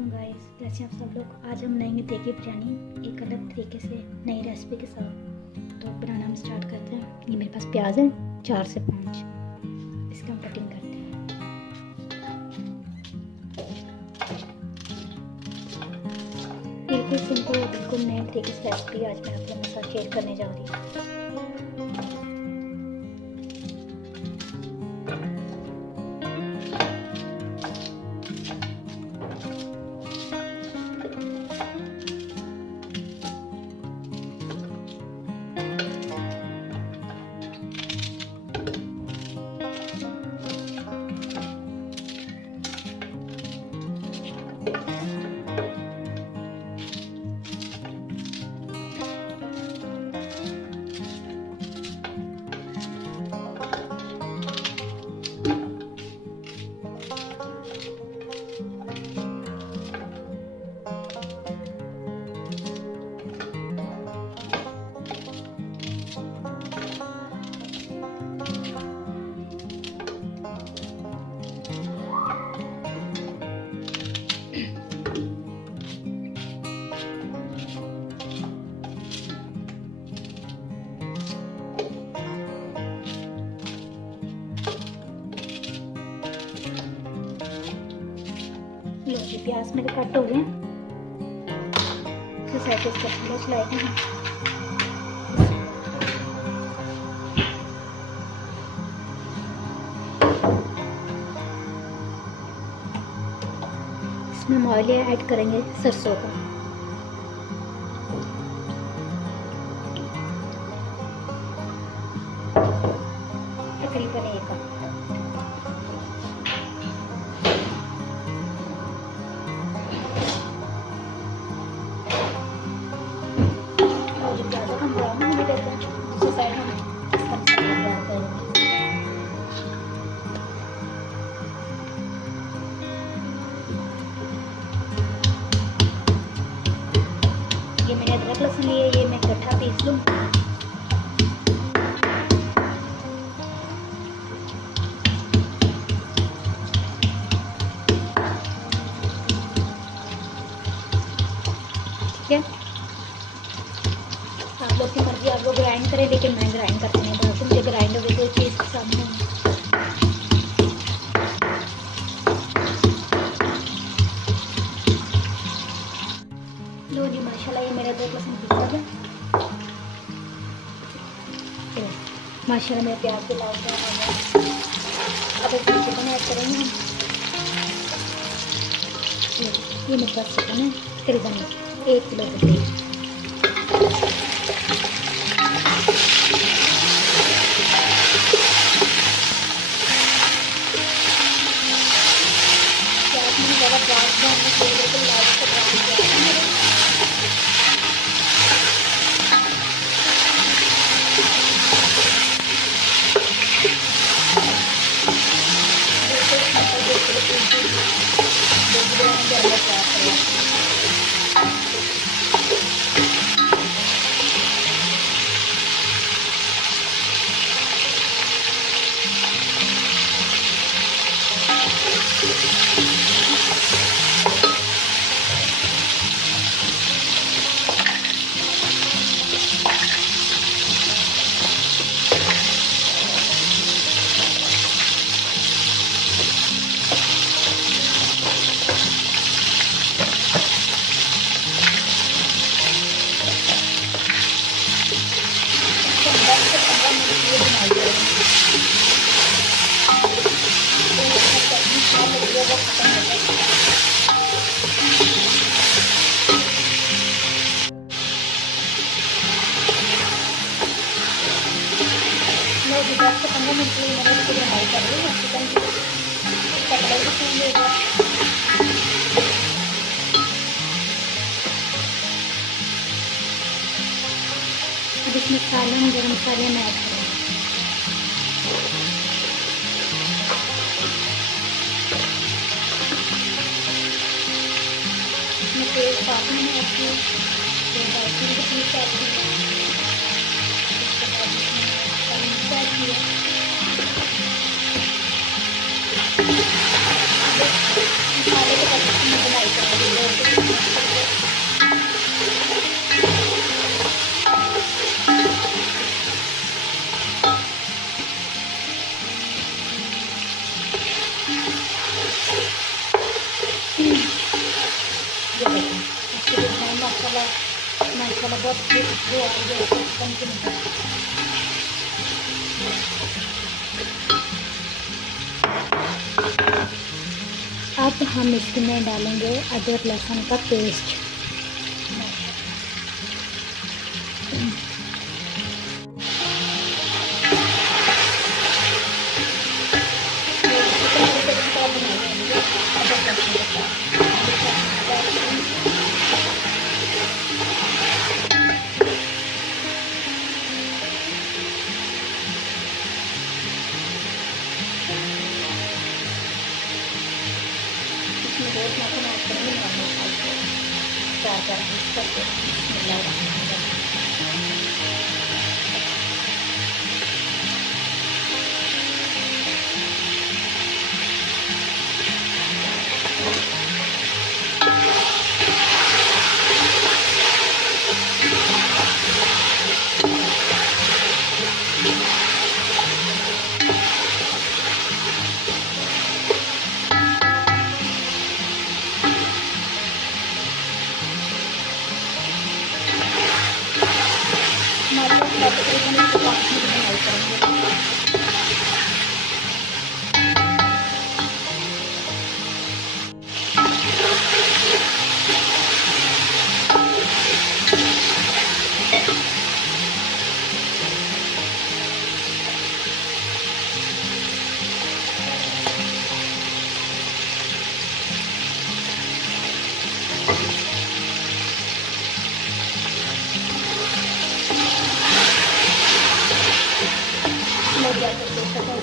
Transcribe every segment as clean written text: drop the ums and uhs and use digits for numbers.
वालेकुम गाइस, कैसे हैं आप सब लोग। आज हम बनाएंगे देगी बिरयानी एक अलग तरीके से नई रेसिपी के साथ। तो बनाना हम स्टार्ट करते हैं। ये मेरे पास प्याज है 4 से 5, इसका हम कटिंग करते हैं। बिल्कुल सिंपल, बिल्कुल नए तरीके से रेसिपी आज मैं आप लोगों के साथ शेयर करने जा रही हूँ। ये प्याज मेरे कट हो गए, फिर साइड इसका चूल्हा चलाएंगे। इसमें हम ऑयल ऐड करेंगे सरसों का। तकरीबन 1 कप। ये मैंने अदरक लहसुन लिए, ये मैं इकट्ठा पीस लूँ। ठीक है, आप लोग की मर्जी, आप लोग ग्राइंड करें, लेकिन मैं ग्राइंड करती नहीं हूँ। मुझे ग्राइंड हो गई कोई चीज़ सामने। लो जी, माशाल्लाह ये मेरा अदरक लहसुन पीसा है। माशाल्लाह मेरे प्याज के लाल हो गया। अब इसमें चिकन ऐड करेंगे हम। ये मेरे पास चिकन है तकरीबन 1 किलो के करीब। मैं 10 से 15 मिनट के लिए मैंने इसको फ्राई कर रही हूँ। चिकन का कलर भी चेंज होगा। अब इसमें सालन गरम मसाले में ऐड करेंगे। इसमें तेज पानी में ऐड किया, फिर दालचीनी के पीस ऐड किया, उसके बाद इसमें काली मिर्च ऐड किया। मसाले के साथ बनाई करेंगे। ये देखिए इसके लिए मैं मसाला मसाला बहुत वो आ गया कम के नहीं। अब हम इसमें डालेंगे अदरक लहसुन का पेस्ट। बहुत मक्खन ऐड करेंगे नॉर्मल साइज पे 4 पीस करके। बिस्मिल्लाह।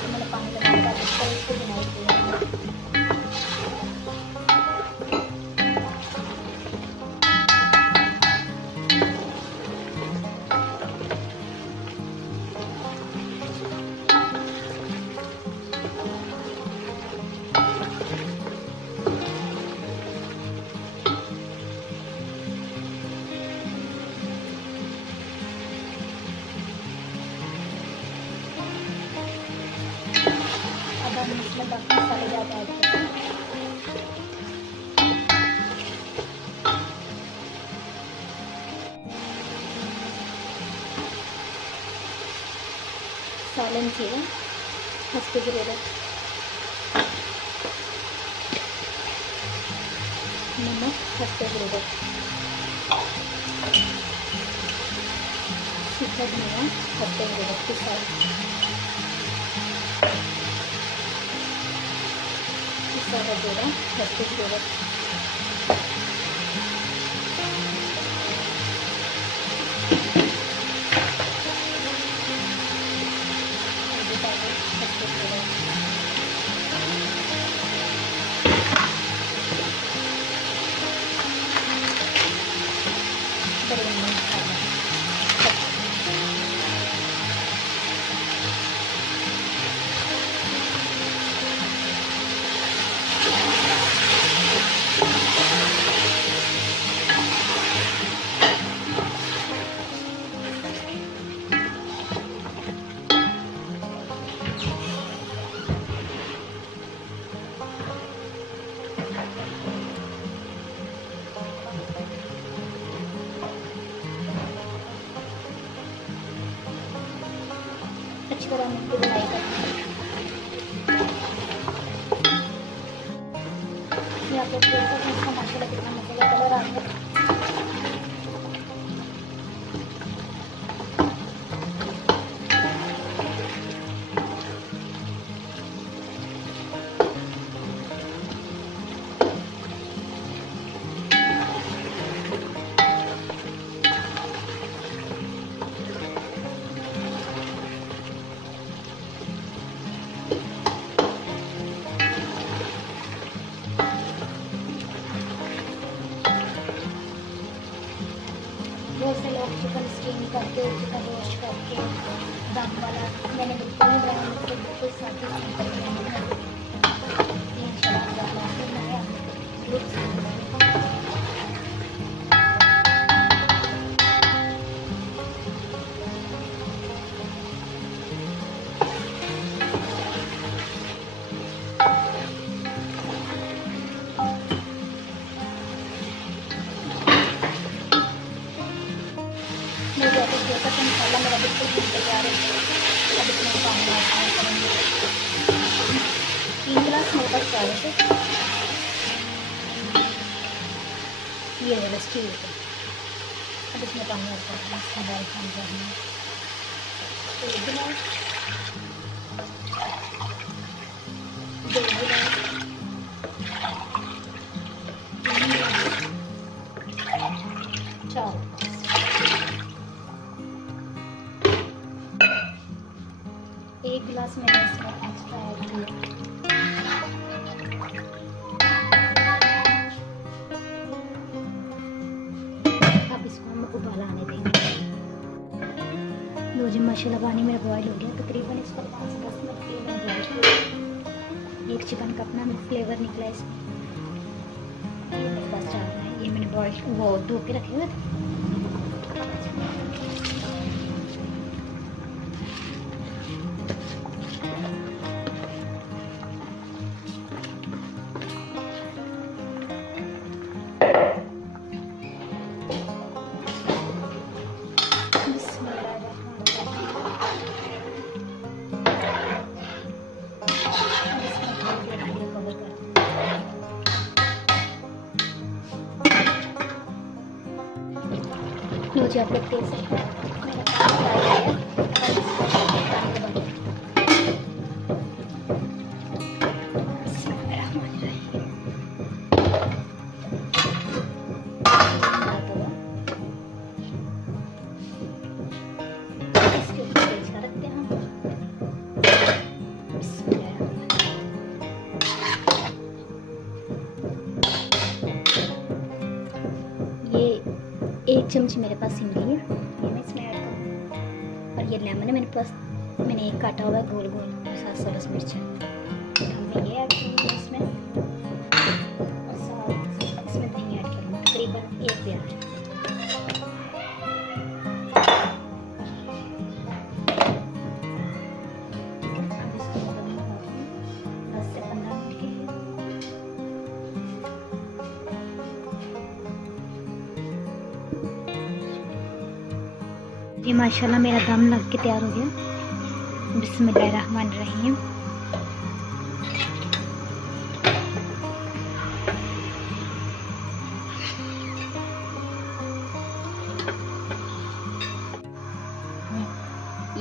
मैंने पानी लगाया था इसको बनाई थी। इसमें बाकी मसाले ज़्यादा ऐड करें। सालन जीरा हंसते ज़रूरत, नमक हंसते ज़रूरत, सूखा धनिया हंसते ज़रूरत के साथ सारा जोड़ा हंसते ज़रूरत। अच्छी तरह मिलकर बुनाई करनी है। यहाँ पे देख सकते हैं इसका माशाल्लाह कितना मसाला कलर आ गया। बहुत से लोग चिकन स्टीम करके चिकन रोस्ट करके दम वाला, मैंने बिल्कुल नहीं बनाया, मुझसे बिल्कुल साथ साल्ट, ये वाला स्टील का। अब इसमें पानी ऐड करते हैं, इसमें डाल पानी है 1 गिलास, 2 गिलास, 3 गिलास, 4 1 गिलास मैंने इसमें एक्स्ट्रा ऐड किया। अब इसको हम उबाल आने देंगे। लो जी माशाल्लाह पानी मेरा बॉयल हो गया, तकरीबन इसको 5 से 10 मिनट के लिए मैंने बॉयल किया। एक चिकन का अपना फ्लेवर निकला इसमें, ये मेरे पास चल रहा है। ये मैंने बॉयल वो धो के रखे हुए थे। मुझे आप लोग देख सकते हैं ये 1 चम्मच मेरे पास इमली है, ये मैं इसमें ऐड करूँ। और ये लेमन है मेरे पास, मैंने एक काटा हुआ है गोल गोल, 7 सब्ज़ मिर्च है, हमने ये ऐड करूँगी इसमें। और साथ इसमें दही ऐड करूँगी, तकरीबन 1 प्याज। अब इसको 10 से 15 मिनट के लिए। ये माशाल्लाह मेरा दम लग के तैयार हो गया। बिस्मिल्लाहिर्रहमानिर्रहीम।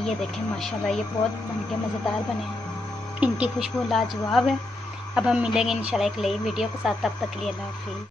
ये देखें माशाल्लाह ये बहुत बनके मज़ेदार बने हैं, इनकी खुशबू लाजवाब है। अब हम मिलेंगे इंशाल्लाह एक नई वीडियो के साथ, तब तक के लिए अल्लाह हाफ़िज़।